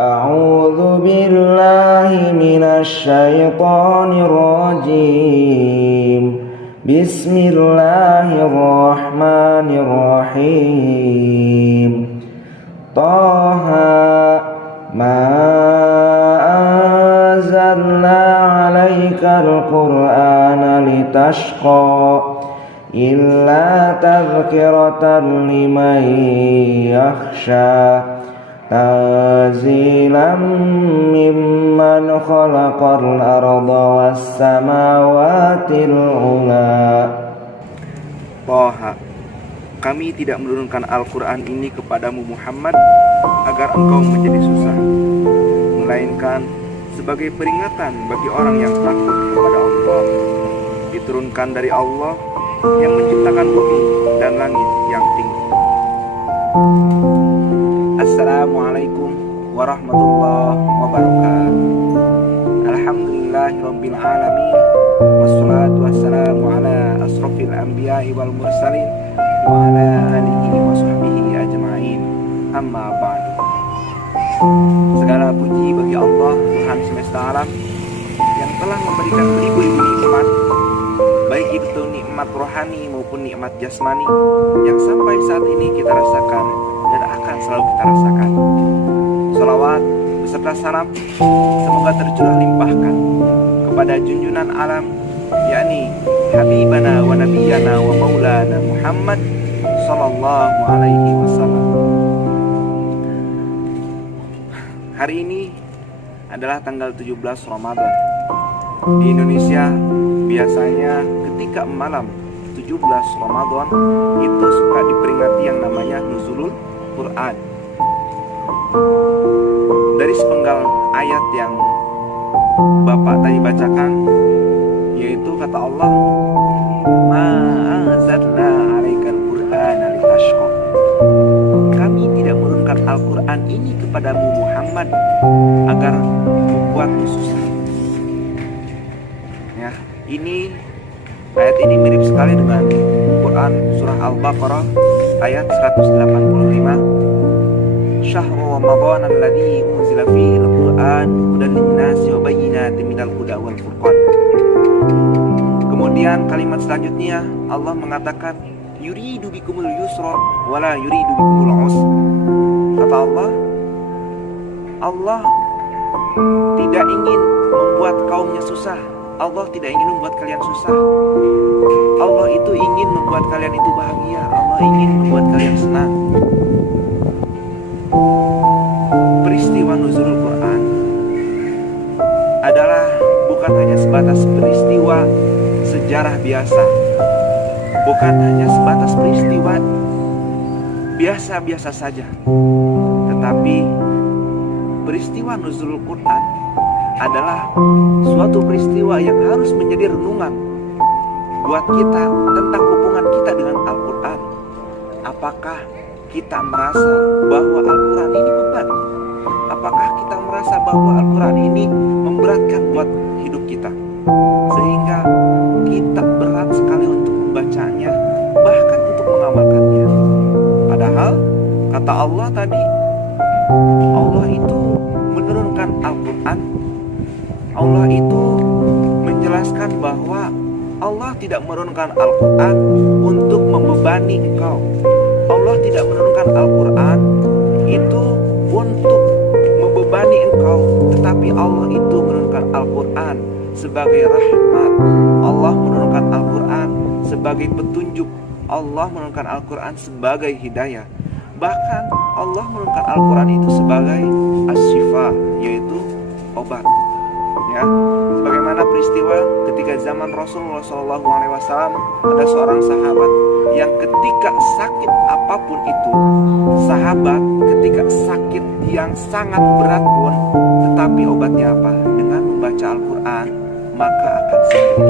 أعوذ بالله من الشيطان الرجيم. بسم الله الرحمن الرحيم. طه ما أنزلنا عليك القرآن لتشقى إلا تذكرة لمن يخشى تنزيلا ممن خلق الأرض والسماوات العلى. Toha, kami tidak menurunkan Al-Quran ini kepadamu Muhammad agar engkau menjadi susah, melainkan sebagai peringatan bagi orang yang takut kepada Allah. Diturunkan dari Allah yang menciptakan bumi dan langit yang tinggi. Assalamualaikum warahmatullahi wabarakatuh. Alhamdulillahirabbil alamin. Wassalatu wassalamu ala asrofil anbiya'i wal mursalin wa ala alihi wa sahbihi ajma'in. Amma ba'du. Segala puji bagi Allah, Tuhan semesta alam, yang telah memberikan beribu-ribu nikmat, baik itu nikmat rohani maupun nikmat jasmani, yang sampai saat ini kita rasakan dan akan selalu kita rasakan. Sholawat beserta salam semoga tercurah limpahkan kepada junjungan alam, yakni Habibana wa Nabiyana wa Maulana Muhammad sallallahu alaihi wasallam. Hari ini adalah tanggal 17 Ramadan. Di Indonesia biasanya ketika malam 17 Ramadan itu suka diperingati yang namanya Nuzulul Quran. Dari sepenggal ayat yang Bapak tadi bacakan, yaitu kata Allah, Ma anzalna 'alaikal Qur'ana litashqa. Kami tidak menurunkan Al-Quran ini kepadamu Muhammad agar membuatmu susah. Ya, ayat ini mirip sekali dengan Quran surah Al-Baqarah ayat 185. Syahrul Ramadan alladzi unzila fihi al-Qur'an hudan lin-nasi wa bayyinatin minal huda wal furqan. Kemudian kalimat selanjutnya Allah mengatakan yuridu bikumul yusra wala yuridu bikumul usra. Kata Allah tidak ingin membuat kaumnya susah. Allah tidak ingin membuat kalian susah. Allah itu ingin membuat kalian itu bahagia. Allah ingin membuat kalian senang. Peristiwa nuzulul Quran adalah bukan hanya sebatas peristiwa sejarah biasa, bukan hanya sebatas peristiwa biasa-biasa saja, tetapi peristiwa nuzulul Quran adalah suatu peristiwa yang harus menjadi renungan buat kita tentang hubungan kita dengan Al-Quran. Apakah kita merasa bahwa Al-Quran ini beban? Apakah kita merasa bahwa Al-Quran ini memberatkan buat hidup kita, sehingga kita berat sekali untuk membacanya, bahkan untuk mengamalkannya? Padahal kata Allah tadi, Allah itu menurunkan Al-Quran. Allah itu menjelaskan bahwa Allah tidak menurunkan Al-Quran untuk membebani engkau. Allah tidak menurunkan Al-Quran itu untuk membebani engkau, tetapi Allah itu menurunkan Al-Quran sebagai rahmat. Allah menurunkan Al-Quran sebagai petunjuk. Allah menurunkan Al-Quran sebagai hidayah. Bahkan Allah menurunkan Al-Quran itu sebagai as-shifa, yaitu obat. Ya, sebagaimana peristiwa ketika zaman Rasulullah SAW, ada seorang sahabat yang ketika sakit apapun itu, sahabat ketika sakit yang sangat berat pun, tetapi obatnya apa? Dengan membaca Al-Quran, maka akan sembuh.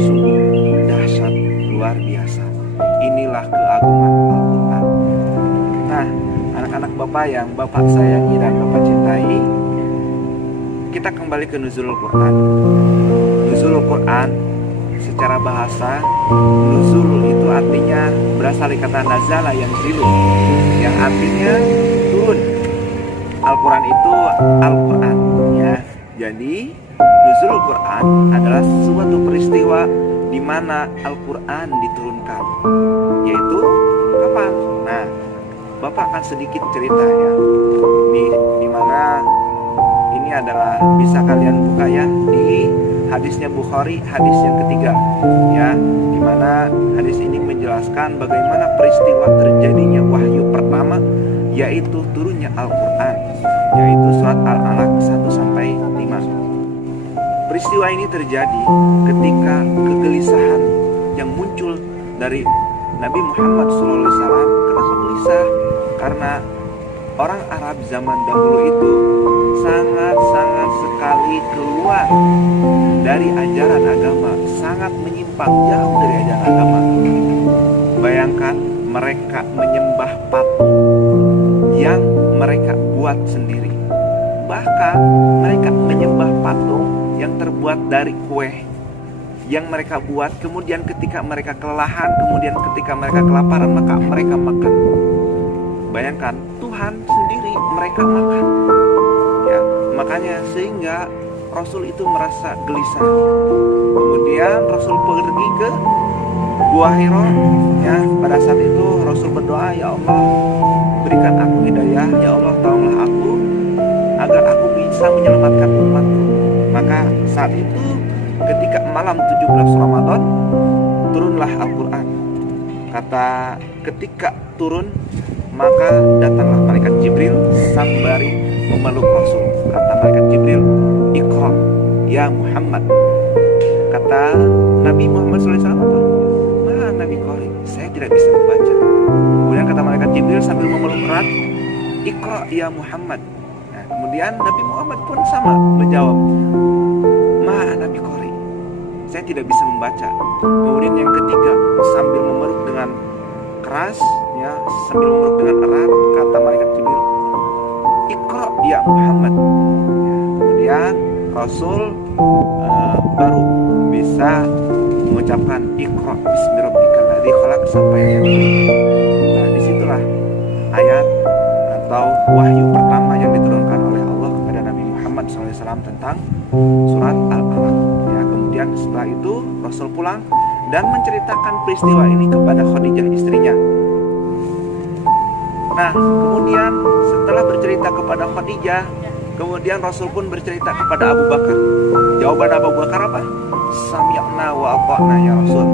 Sungguh dahsyat, luar biasa. Inilah keagungan Al-Quran. Nah, anak-anak Bapak yang Bapak sayangi dan Bapak cintai, kita kembali ke Nuzulul Quran. Nuzulul Quran secara bahasa, nuzul itu artinya berasal dari kata nazala yang zilu, yang artinya turun. Quran itu Al-Quran ya. Jadi nuzulul Quran adalah suatu peristiwa di mana Al-Quran diturunkan. Yaitu kapan? Nah, Bapak akan sedikit cerita ya. Di mana ini adalah, bisa kalian buka ya di hadisnya Bukhari, hadis yang ketiga ya, di mana hadis ini menjelaskan bagaimana peristiwa terjadinya wahyu pertama, yaitu turunnya Al-Quran, yaitu surat Al-Alaq 1-5. Peristiwa ini terjadi ketika kegelisahan yang muncul dari Nabi Muhammad SAW. Kenapa gelisah? Karena orang Arab zaman dahulu itu sangat-sangat sekali keluar dari ajaran agama, sangat menyimpang jauh dari ajaran agama. Bayangkan mereka menyembah patung yang mereka buat sendiri. Bahkan mereka menyembah patung yang terbuat dari kue yang mereka buat. Kemudian ketika mereka kelelahan, kemudian ketika mereka kelaparan, maka mereka makan. Bayangkan, Tuhan sendiri mereka makan ya. Makanya sehingga Rasul itu merasa gelisah. Kemudian Rasul pergi ke Gua Hiro ya. Pada saat itu Rasul berdoa, ya Allah berikan aku hidayah, ya Allah tolonglah aku agar aku bisa menyelamatkan umatku. Maka saat itu ketika malam 17 Ramadan turunlah Al-Quran. Kata ketika turun, maka datanglah malaikat Jibril sambari memeluk Rasul. Kata malaikat Jibril, Iqra ya Muhammad. Kata Nabi Muhammad SAW, "Ma Nabi Qari, saya tidak bisa membaca." Kemudian kata malaikat Jibril sambil memeluk erat, Iqra ya Muhammad. Nah, kemudian Nabi Muhammad pun sama menjawab, "Ma Nabi Qari, saya tidak bisa membaca." Kemudian yang ketiga sambil memeluk dengan keras ya, sambil memeluk dengan erat, kata malaikat Jibril, Iqra ya Muhammad ya. Kemudian Rasul baru bisa mengucapkan Iqra bismi rabbikal ladzi khalaq sampai ayat. Nah, disitulah ayat atau wahyu pertama yang diturunkan oleh Allah kepada Nabi Muhammad SAW tentang surat Al-Alaq ya. Kemudian setelah itu Rasul pulang dan menceritakan peristiwa ini kepada Khadijah istrinya. Nah, kemudian setelah bercerita kepada Khadijah, kemudian Rasul pun bercerita kepada Abu Bakar. Jawaban Abu Bakar apa? Sami'na wa ata'na ya Rasul.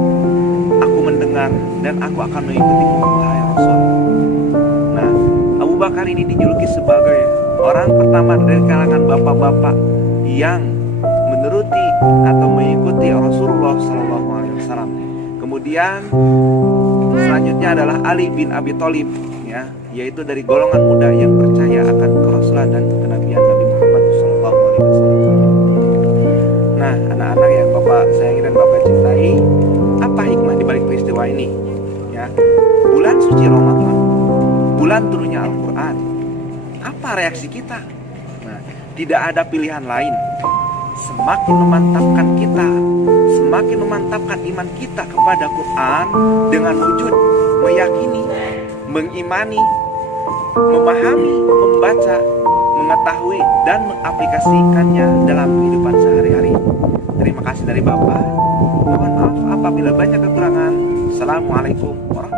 Aku mendengar dan aku akan mengikutimu wahai Rasul. Nah, Abu Bakar ini dijuluki sebagai orang pertama dari kalangan bapak-bapak yang menuruti atau mengikuti Rasulullah SAW. Kemudian selanjutnya adalah Ali bin Abi Thalib ya, yaitu dari golongan muda yang percaya akan kerasulan dan kenabian Nabi Muhammad SAW. Nah, anak-anak yang Bapak sayangi dan Bapak cintai, apa hikmah di balik peristiwa ini? Ya, bulan suci Ramadan, bulan turunnya Al-Quran. Apa reaksi kita? Nah, tidak ada pilihan lain. Semakin memantapkan kita, semakin memantapkan iman kita kepada Quran dengan wujud meyakini, mengimani, memahami, membaca, mengetahui dan mengaplikasikannya dalam kehidupan sehari-hari. Terima kasih dari Bapak. Mohon maaf apabila banyak kekurangan. Assalamualaikum warahmatullahi wabarakatuh.